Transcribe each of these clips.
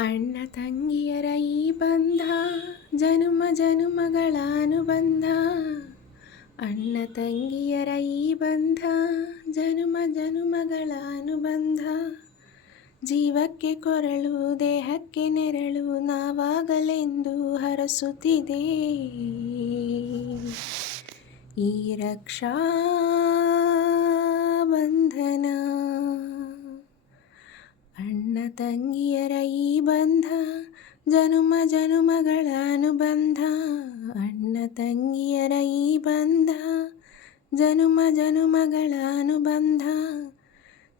ಅಣ್ಣ ತಂಗಿಯರ ಈ ಬಂಧ ಜನುಮ ಜನುಮಗಳ ಅನುಬಂಧ. ಅಣ್ಣ ತಂಗಿಯರ ಈ ಬಂಧ ಜನುಮ ಜನುಮಗಳ ಅನುಬಂಧ. ಜೀವಕ್ಕೆ ಕೊರಳು ದೇಹಕ್ಕೆ ನೆರಳು ನಾವಾಗಲೆಂದು ಹರಸುತ್ತಿದೆ ಈ ರಕ್ಷಾ ಬಂಧನ. ಅಣ್ಣ ತಂಗಿಯರ ಈ ಬಂಧ ಜನುಮ ಜನುಮಗಳ ಅನುಬಂಧ. ಅಣ್ಣ ತಂಗಿಯರ ಈ ಬಂಧ ಜನುಮ ಜನುಮಗಳ ಅನುಬಂಧ.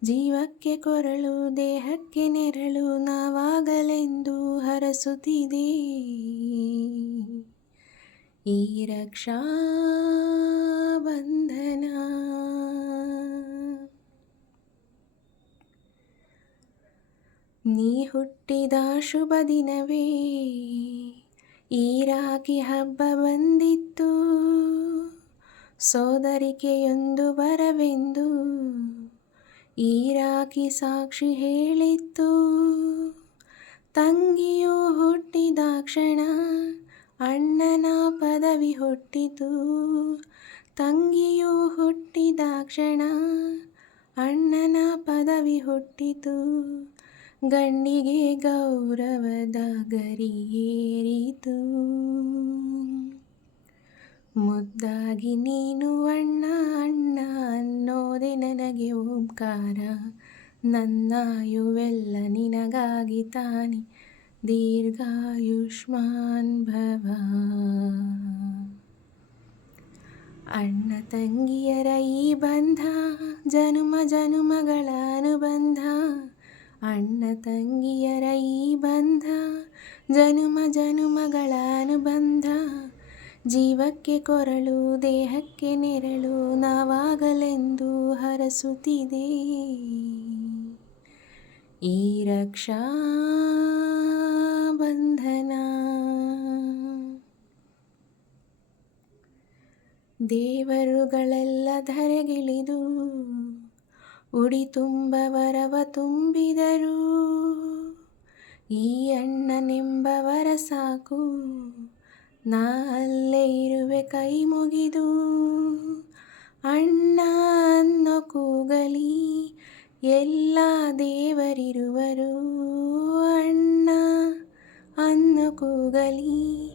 ಜೀವಕ್ಕೆ ಕೊರಳು ದೇಹಕ್ಕೆ ನೆರಳು ನಾವಾಗಲೆಂದು ಹರಸುತ್ತಿದೆ ಈ ರಕ್ಷಾ ಬಂಧನ. ನೀ ಹುಟ್ಟಿದ ಶುಭ ದಿನವೇ ಈ ರಾಖಿ ಹಬ್ಬ ಬಂದಿತ್ತು. ಸೋದರಿಕೆಯೊಂದು ಬರವೆಂದು ಈ ರಾಖಿ ಸಾಕ್ಷಿ ಹೇಳಿತ್ತು. ತಂಗಿಯು ಹುಟ್ಟಿದ ಕ್ಷಣ ಅಣ್ಣನ ಪದವಿ ಹುಟ್ಟಿತು. ತಂಗಿಯು ಹುಟ್ಟಿದ ಕ್ಷಣ ಅಣ್ಣನ ಪದವಿ ಹುಟ್ಟಿತು. ಗಂಡಿಗೆ ಗೌರವದ ಗರಿಯೇರಿತು. ಮುದ್ದಾಗಿ ನೀನು ಅಣ್ಣ ಅಣ್ಣ ಅನ್ನೋದೆ ನನಗೆ ಓಂಕಾರ. ನನ್ನಾಯುವೆಲ್ಲ ನಿನಗಾಗಿ ತಾನೆ ದೀರ್ಘಾಯುಷ್ಮಾನ್ ಭವ. ಅಣ್ಣ ತಂಗಿಯರ ಈ ಬಂಧ ಜನುಮ ಜನುಮಗಳ ಅನುಬಂಧ. ಅಣ್ಣ ತಂಗಿಯರ ಈ ಬಂಧ ಜನುಮ ಜನುಮಗಳ ಅನುಬಂಧ. ಜೀವಕ್ಕೆ ಕೊರಳು ದೇಹಕ್ಕೆ ನೆರಳು ನಾವಾಗಲೆಂದು ಹರಸುತ್ತಿದೆ ಈ ರಕ್ಷಾ ಬಂಧನ. ದೇವರುಗಳೆಲ್ಲ ಧರೆಗಿಳಿದು ಉಡಿ ತುಂಬ ವರವ ತುಂಬಿದರು. ಈ ಅಣ್ಣನೆಂಬವರ ಸಾಕು ನಾ ಅಲ್ಲೇ ಇರುವೆ ಕೈ ಮುಗಿದು. ಅಣ್ಣ ಅನ್ನೋ ಕೂಗಲಿ ಎಲ್ಲ ದೇವರಿರುವರು. ಅಣ್ಣ ಅನ್ನೋ ಕೂಗಲಿ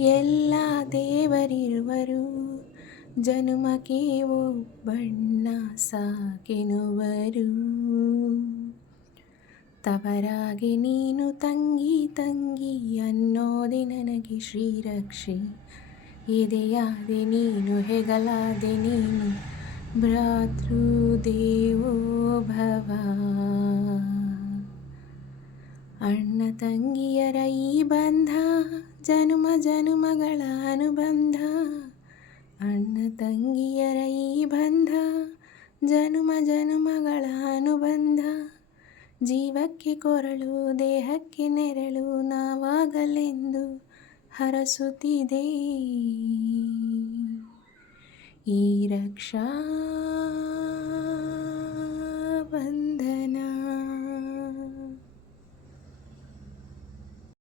ಎಲ್ಲ ದೇವರಿರುವರು. ಜನುಮಕ್ಕೆ ಒಬ್ಬಣ್ಣ ಸಾಕೆನುವರು. ತವರಾಗೆ ನೀನು ತಂಗಿ ತಂಗಿ ಅನ್ನೋದೆ ನನಗೆ ಶ್ರೀರಕ್ಷೆ. ಎದೆಯಾದೆ ನೀನು ಹೆಗಲಾದೆ ನೀನು ಭ್ರಾತೃದೇವೋ ಭವ. ಅಣ್ಣ ತಂಗಿಯರ ಈ ಬಂಧ ಜನುಮ ಜನುಮಗಳ ಅನುಬಂಧ. ಅಣ್ಣ ತಂಗಿಯರ ಈ ಬಂಧ ಜನುಮ ಜನುಮಗಳ ಅನುಬಂಧ. ಜೀವಕ್ಕೆ ಕೊರಳು ದೇಹಕ್ಕೆ ನೆರಳು ನಾವಾಗಲೆಂದು ಹರಸುತ್ತಿದೆ ಈ ರಕ್ಷಾ ಬಂಧನ.